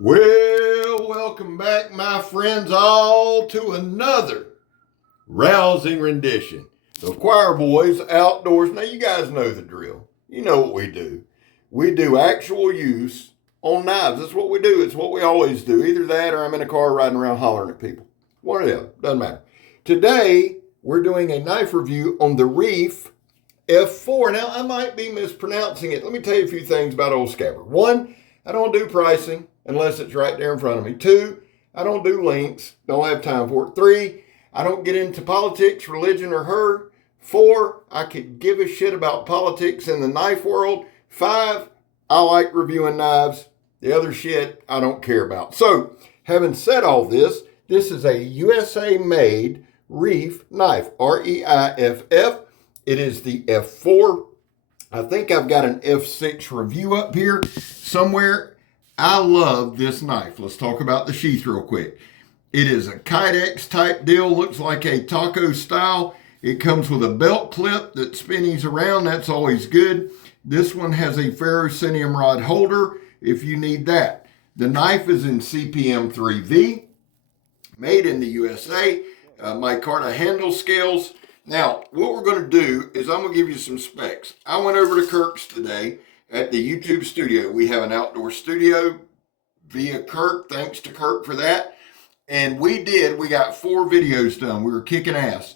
Well, welcome back, my friends, all to another rousing rendition. The Choir Boys Outdoors. Now, you guys know the drill. You know what we do. We do actual use on knives. That's what we do. It's what we always do. Either that or I'm in a car riding around hollering at people. One of them. Doesn't matter. Today, we're doing a knife review on the Reiff F4. Now, I might be mispronouncing it. Let me tell you a few things about Old Scabbard. One, I don't do pricing unless it's right there in front of me. Two, I don't do links. Don't have time for it. Three, I don't get into politics, religion, or her. Four, I could give a shit about politics in the knife world. Five, I like reviewing knives. The other shit I don't care about. So, having said all this, this is a USA-made Reiff knife, R-E-I-F-F. It is the F4. I think I've got an F6 review up here somewhere. I love this knife. Let's talk about the sheath real quick. It is a Kydex type deal. Looks like a taco style. It comes with a belt clip that spinnies around. That's always good. This one has a ferrocenium rod holder if you need that. The knife is in CPM 3V, made in the USA. Micarta handle scales. Now, what we're going to do is I'm going to give you some specs. I went over to Kirk's today at the YouTube studio. We have an outdoor studio via Kirk. Thanks to Kirk for that. And we got 4 videos done. We were kicking ass.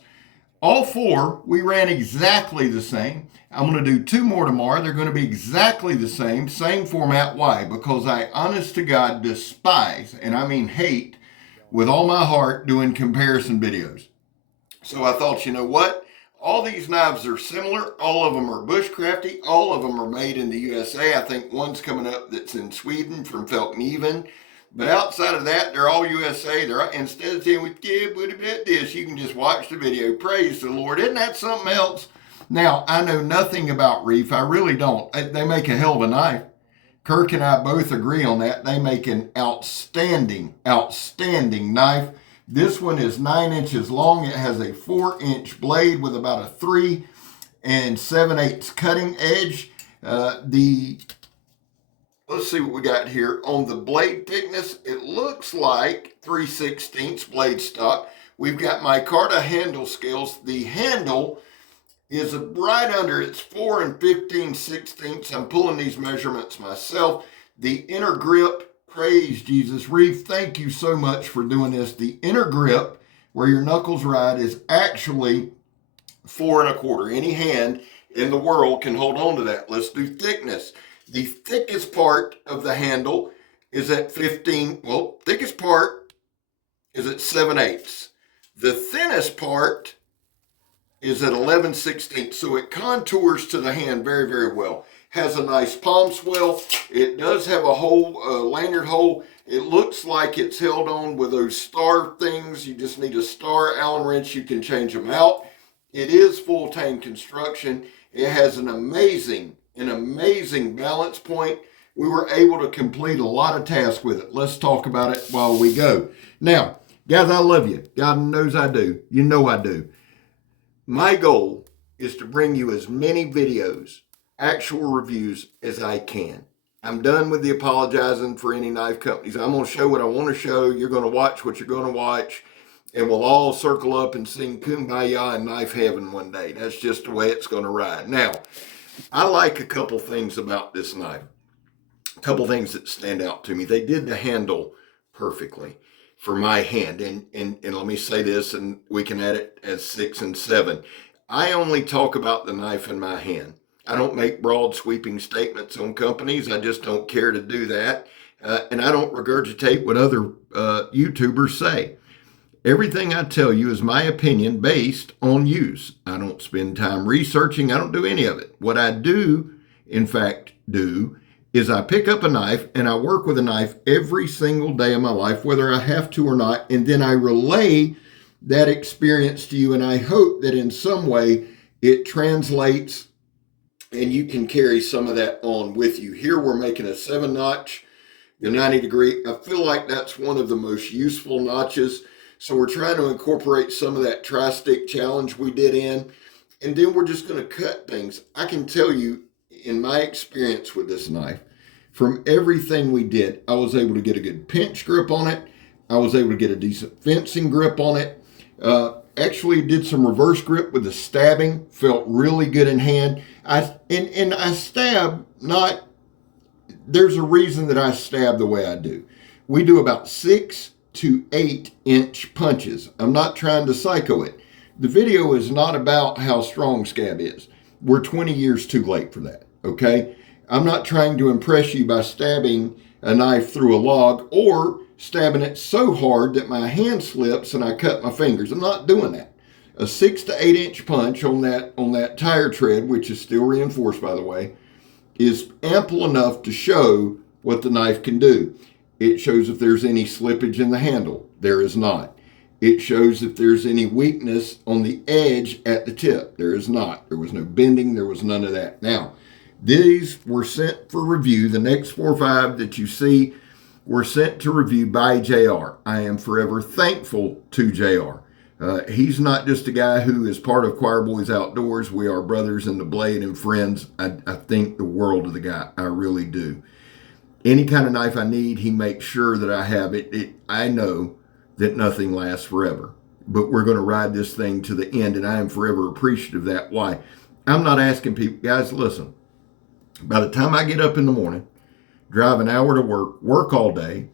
All 4, we ran exactly the same. I'm going to do 2 more tomorrow. They're going to be exactly the same format. Why? Because I, honest to God, despise, and I mean hate, with all my heart, doing comparison videos. So I thought, you know what? All these knives are similar. All of them are bushcrafty. All of them are made in the USA. I think one's coming up that's in Sweden from Felkniven. But outside of that, they're all USA. Instead of saying, this, you can just watch the video. Praise the Lord. Isn't that something else? Now, I know nothing about Reiff. I really don't. They make a hell of a knife. Kirk and I both agree on that. They make an outstanding knife. This one is 9 inches long. It has a 4-inch blade with about a 3 7/8 cutting edge. Let's see what we got here. On the blade thickness, it looks like 3/16 blade stock. We've got micarta handle scales. The handle is right under, it's 4 15/16. I'm pulling these measurements myself. The inner grip, praise Jesus. Reiff, thank you so much for doing this. The inner grip, where your knuckles ride, is actually 4 1/4. Any hand in the world can hold on to that. Let's do thickness. The thickest part of the handle is at thickest part is at 7/8. The thinnest part is at 11/16. So it contours to the hand very, very well. Has a nice palm swell. It does have a hole, lanyard hole. It looks like it's held on with those star things. You just need a star Allen wrench. You can change them out. It is full tang construction. It has an amazing balance point. We were able to complete a lot of tasks with it. Let's talk about it while we go. Now, guys, I love you. God knows I do. You know I do. My goal is to bring you as many videos, actual reviews, as I can. I'm done with the apologizing for any knife companies. I'm going to show what I want to show. You're going to watch what you're going to watch. And we'll all circle up and sing Kumbaya in knife heaven one day. That's just the way it's going to ride. Now, I like a couple things about this knife. A couple things that stand out to me. They did the handle perfectly for my hand. And let me say this, and we can add it as 6 and 7. I only talk about the knife in my hand. I don't make broad sweeping statements on companies. I just don't care to do that. And I don't regurgitate what other YouTubers say. Everything I tell you is my opinion based on use. I don't spend time researching. I don't do any of it. What I do, in fact, is I pick up a knife and I work with a knife every single day of my life, whether I have to or not. And then I relay that experience to you. And I hope that in some way it translates and you can carry some of that on with you. Here we're making a 7-notch, the 90 degree. I feel like that's one of the most useful notches. So we're trying to incorporate some of that tri-stick challenge we did in. And then we're just going to cut things. I can tell you, in my experience with this knife, From everything we did, I was able to get a good pinch grip on it. I was able to get a decent fencing grip on it. Actually did some reverse grip with the stabbing. Felt really good in hand. I stab not. There's a reason that I stab the way I do. We do about 6 to 8 inch punches. I'm not trying to psycho it. The video is not about how strong scab is. We're 20 years too late for that, okay? I'm not trying to impress you by stabbing a knife through a log or stabbing it so hard that my hand slips and I cut my fingers. I'm not doing that. A 6 to 8 inch punch on that tire tread, which is still reinforced by the way, is ample enough to show what the knife can do. It shows if there's any slippage in the handle. There is not. It shows if there's any weakness on the edge at the tip. There is not. There was no bending. There was none of that. Now, these were sent for review. The next 4 or 5 that you see were sent to review by JR. I am forever thankful to JR. He's not just a guy who is part of Choir Boys Outdoors. We are brothers in the blade and friends. I think the world of the guy. I really do. Any kind of knife I need, he makes sure that I have it. I know that nothing lasts forever, but we're going to ride this thing to the end, and I am forever appreciative of that. Why? I'm not asking people, guys, listen, by the time I get up in the morning, drive an hour to work all day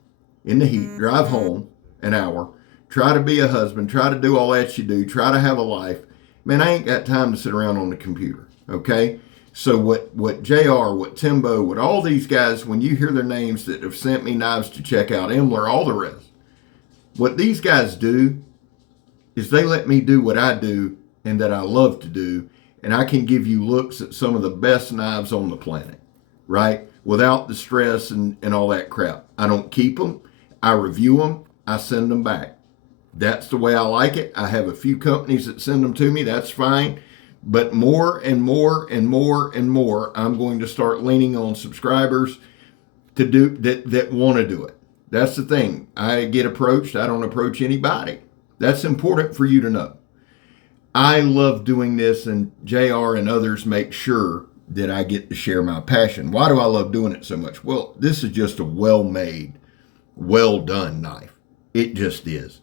in the heat, drive home an hour, try to be a husband, try to do all that you do, try to have a life, man, I ain't got time to sit around on the computer, okay? So what JR, what Timbo, what all these guys, when you hear their names that have sent me knives to check out, Emler, all the rest, what these guys do is they let me do what I do and that I love to do, and I can give you looks at some of the best knives on the planet, right? Without the stress and all that crap. I don't keep them. I review them. I send them back. That's the way I like it. I have a few companies that send them to me. That's fine. But more and more and more and more, I'm going to start leaning on subscribers to do that want to do it. That's the thing. I get approached. I don't approach anybody. That's important for you to know. I love doing this, and JR and others make sure that I get to share my passion. Why do I love doing it so much? Well, this is just a well-made, well-done knife. It just is.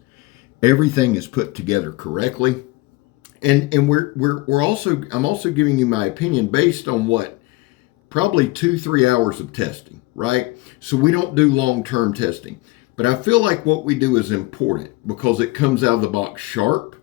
Everything is put together correctly. And I'm also giving you my opinion based on what? Probably 2-3 hours of testing, right? So we don't do long-term testing. But I feel like what we do is important because it comes out of the box sharp.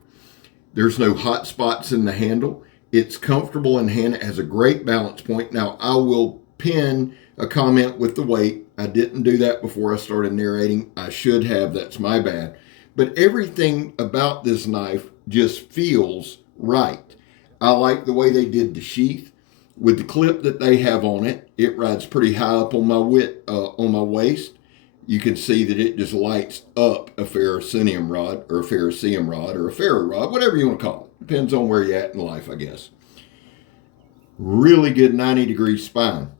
There's no hot spots in the handle. It's comfortable in hand. It has a great balance point. Now, I will pin a comment with the weight. I didn't do that before I started narrating. I should have. That's my bad. But everything about this knife just feels right. I like the way they did the sheath. With the clip that they have on it, it rides pretty high up on my waist. You can see that it just lights up a ferrocenium rod or a ferrocerium rod or a ferro rod, whatever you want to call it. Depends on where you're at in life, I guess. Really good 90-degree spine.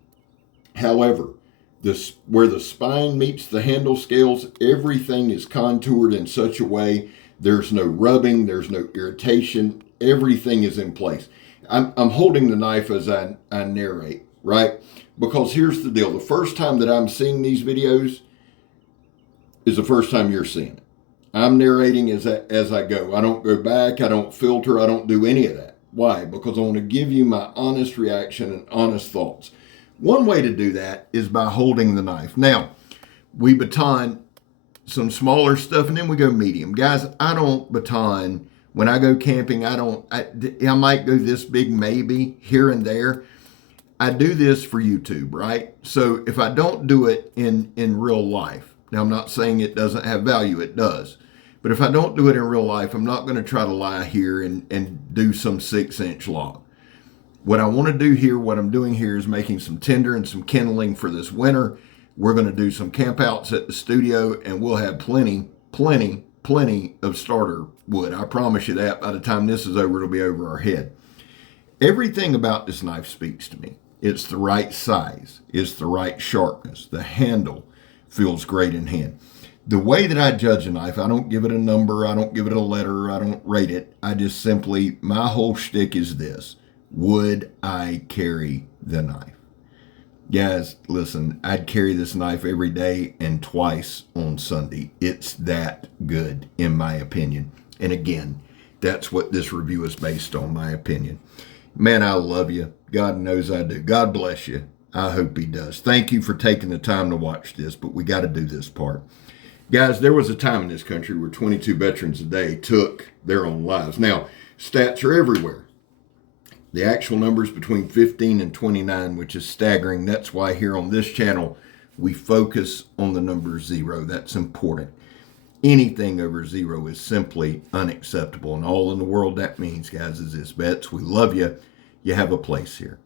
However, where the spine meets the handle scales, everything is contoured in such a way there's no rubbing, there's no irritation, everything is in place. I'm holding the knife as I narrate, right? Because here's the deal. The first time that I'm seeing these videos is the first time you're seeing it. I'm narrating as I go. I don't go back. I don't filter. I don't do any of that. Why? Because I want to give you my honest reaction and honest thoughts. One way to do that is by holding the knife. Now, we baton some smaller stuff and then we go medium. Guys, I don't baton. When I go camping, I might go this big maybe here and there. I do this for YouTube, right? So if I don't do it in real life, now I'm not saying it doesn't have value, it does. But if I don't do it in real life, I'm not going to try to lie here and do some 6-inch log. What I want to do here, what I'm doing here is making some tinder and some kindling for this winter. We're going to do some camp outs at the studio and we'll have plenty of starter wood. I promise you that. By the time this is over, it'll be over our head. Everything about this knife speaks to me. It's the right size. It's the right sharpness. The handle feels great in hand. The way that I judge a knife, I don't give it a number. I don't give it a letter. I don't rate it. I just simply, my whole shtick is this. Would I carry the knife? Guys, listen, I'd carry this knife every day and twice on Sunday. It's that good, in my opinion. And again, that's what this review is based on, my opinion. Man, I love you. God knows I do. God bless you. I hope he does. Thank you for taking the time to watch this, but we got to do this part. Guys, there was a time in this country where 22 veterans a day took their own lives. Now, stats are everywhere. The actual number is between 15 and 29, which is staggering. That's why here on this channel, we focus on the number 0. That's important. Anything over 0 is simply unacceptable. And all in the world that means, guys, is this. Vets, we love you. You have a place here.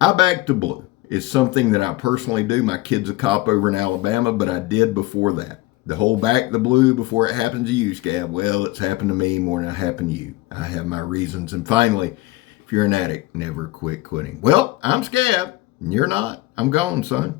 I back the blue. It's something that I personally do. My kid's a cop over in Alabama, but I did before that. The whole back the blue before it happened to you, Scab. Well, it's happened to me more than it happened to you. I have my reasons. And finally, if you're an addict, never quit quitting. Well, I'm Scab, and you're not. I'm gone, son.